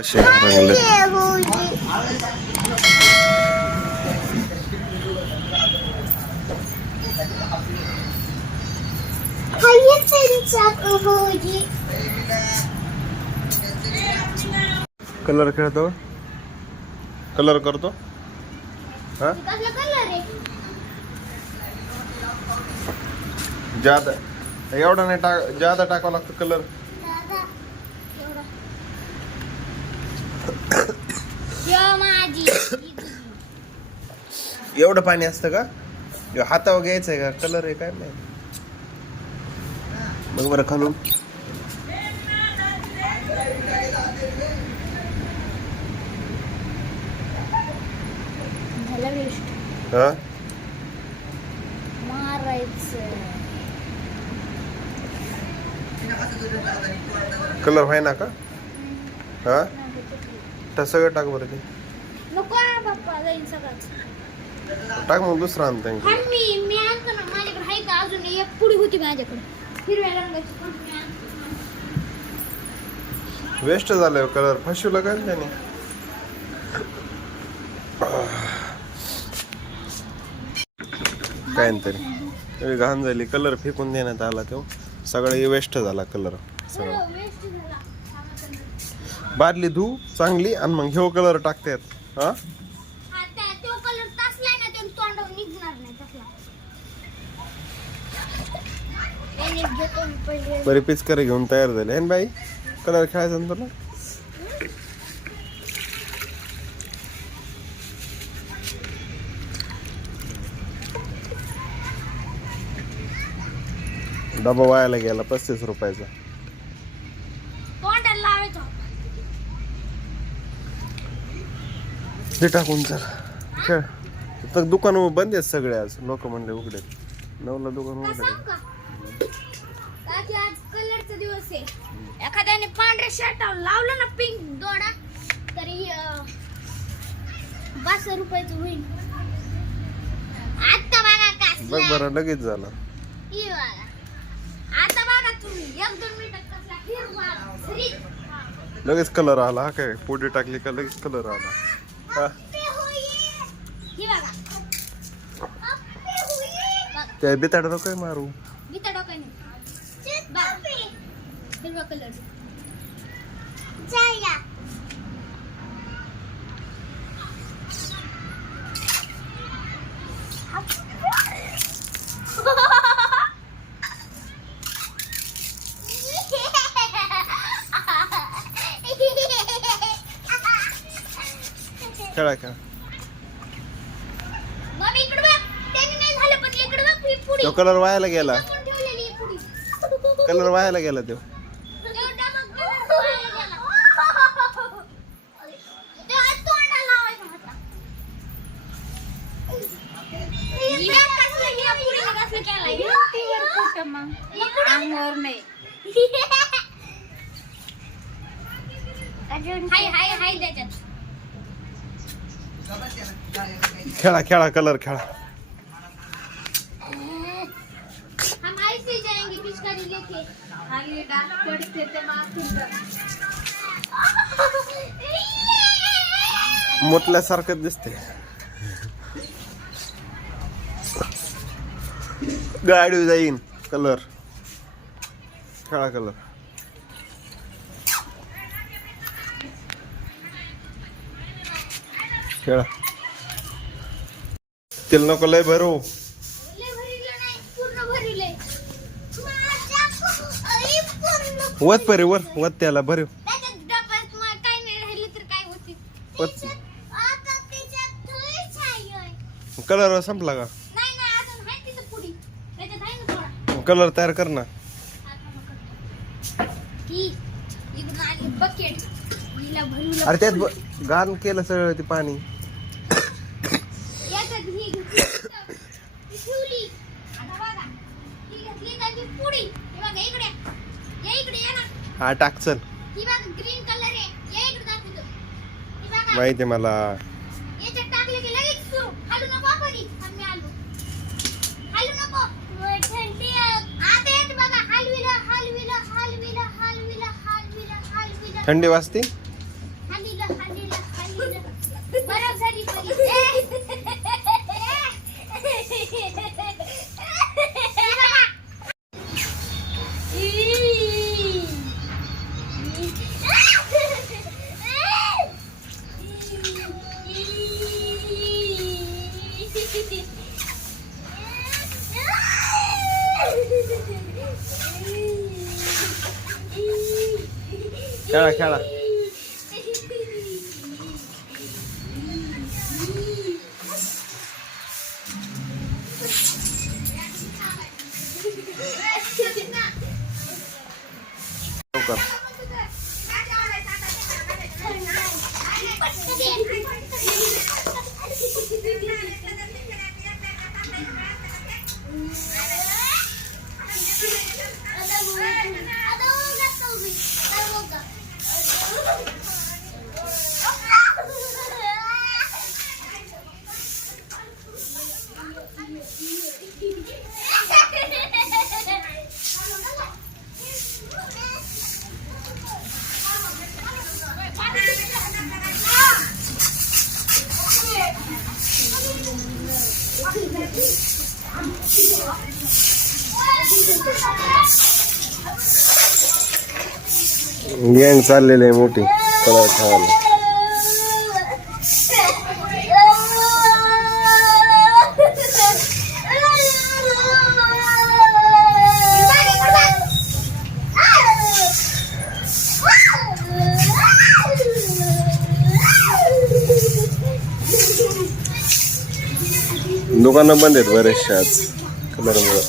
कसे रंगले कलर खेळतो कलर करतो हा ज्यादा एवढा नाही ज्यादा टाकावं लागतं कलर एवढं पाणी असतं का हातावर घ्यायचंय का कलर आहे काय नाही बघ बरं खालून हा कलर व्हाय ना का हा सगळं टाक बरं ते नको बाप्पा जाईन सगळंच टाक मग दुसरा आणता मी आणतो ना माझ्याकडे आहे का अजून एक पुडी होती माझ्याकडे हिरव्या रंगाची वेस्ट झालं कलर फसवलं काय त्याने काय तरी घाण झाली कलर फेकून देण्यात आला तो सगळं वेस्ट झाला कलर सगळं बादली धू चांगली आणि मग ह्यो कलर टाकतात हा बरे पिचकारी घेऊन तयार झाले आहे बाई कलर खेळायचा ना तुला डबा वायाला गेला 35 रुपयाचा ते टाकून चल खेळ तर दुकान बंद आहेत सगळे आज लोक म्हणले उघडे 9ला दुकान उघडे आज कलरचा दिवस आहे एखाद्याने पांढऱ्या शर्ट लावलं ना पिंक दोडा तरी 52 रुपयाचं होईल आता बघा कसला बघ बरं लगेच झाला ही बघा आता बघा तुम्ही 1-2 मिनिटात कसला हिरवा लगेच कलर आला हा काय पुढे टाकली का लगेच कलर आला हा ही बघा त्या बिताडा काय मारू बिताडा काय नाही हिरवा कलर खेळा खेळा तो कलर वायाला गेला कलर वायाला गेला तो खेळा खेळा कलर खेळा मोठल्यासारखं दिसते गाडी जाईन कलर खेळा कलर खेळा तेल नको लय भरू वत परे वर वत त्याला भरू कलर संपला का कलर तयार कर ना अरे त्यात घाण केलं सगळं ते पाणी हा टाक चल माहिती मला थंडी वाजते बरं झाली बरी. खेळा खेळा. लवकर. गँग चाललेली आहे मोठी कळा खावायला. दुकानं बंद आहेत बरेचशे आज कलरमुळे.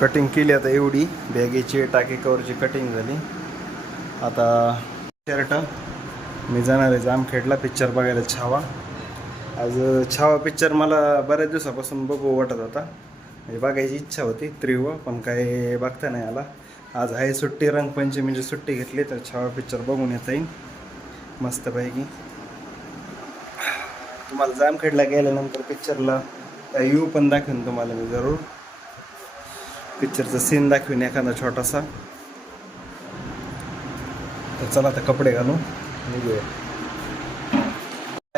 कटिंग केली आता एवढी बॅगेची टाकी कवरची कटिंग झाली. आता शर्ट मी जाणार आहे जामखेडला पिक्चर बघायला छावा. आज छावा पिक्चर मला बऱ्याच दिवसापासून बघू वाटत होता, म्हणजे बघायची इच्छा होती त्रिव, पण काही बघता नाही आला. आज आहे सुट्टी, रंगपंचमीची सुट्टी घेतली तर छावा पिक्चर बघून येता येईल मस्तपैकी. तुम्हाला जामखेडला गेल्यानंतर पिक्चरला व्ह्यू पण दाखवेन तुम्हाला मी जरूर. पिक्चरचा सीन दाखवेन एखादा छोटासा. तर चला आता कपडे घालू निघूया.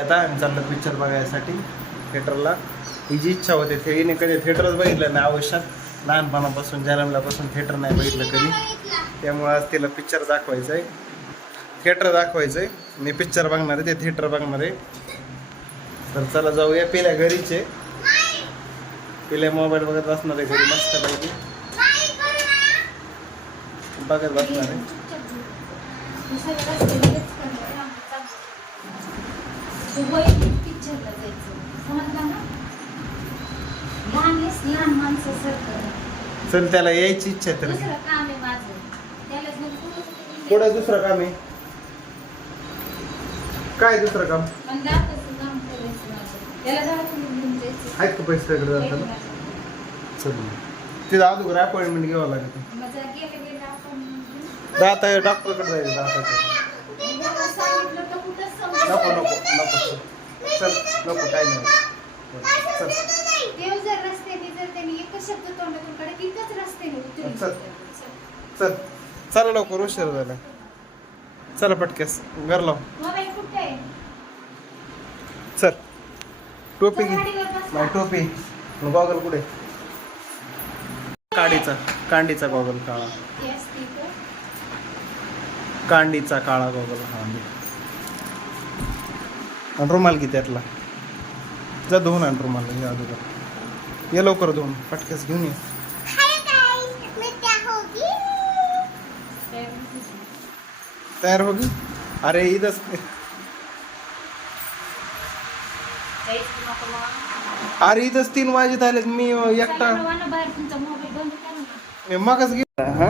आता आम्ही चाललो पिक्चर बघायसाठी थिएटरला. ही जी इच्छा होते हिने कधी थिएटरच बघितलं नाही आयुष्यात. लहानपणापासून जन्मल्यापासून थिएटर नाही बघितलं कधी, त्यामुळे आज तिला पिक्चर दाखवायचं आहे, थिएटर दाखवायचं आहे. मी पिक्चर बघणार आहे, ते थिएटर बघणार आहे. तर चला जाऊया. पिल्या घरीचे पिल्या मोबाईल बघत बसणार आहे घरी मस्तपैकी, बघत बसणार आहे. चल त्याला यायची इच्छा आहे तर पुढे दुसरं काम आहे. काय दुसरं काम आहेत का पैसे सगळं जाताना? चल तिथं अगोदर अपॉइंटमेंट घ्यावं लागेल. आता डॉक्टरकडे जायचं दाताचं. नको नको नको चल नको काय नाही. चल चल चल चला लवकर उशीर झाला. चला पटकेस घर लाव. चल टोपी घे. नाही टोपी गॉगल कुठे? कांडीचा गॉगल काळा, कांडीचा काळा गॉगल. हा आणि रुमाल घे त्यातला. जा धुवून आण रुमाल घे अगोदर. ये लवकर धुवून पटकेस घेऊन ये. तयार होगी? अरे इथंच अरे इथंच 3 वाजत आलेत. मी एकटा मी मगच गेला. हा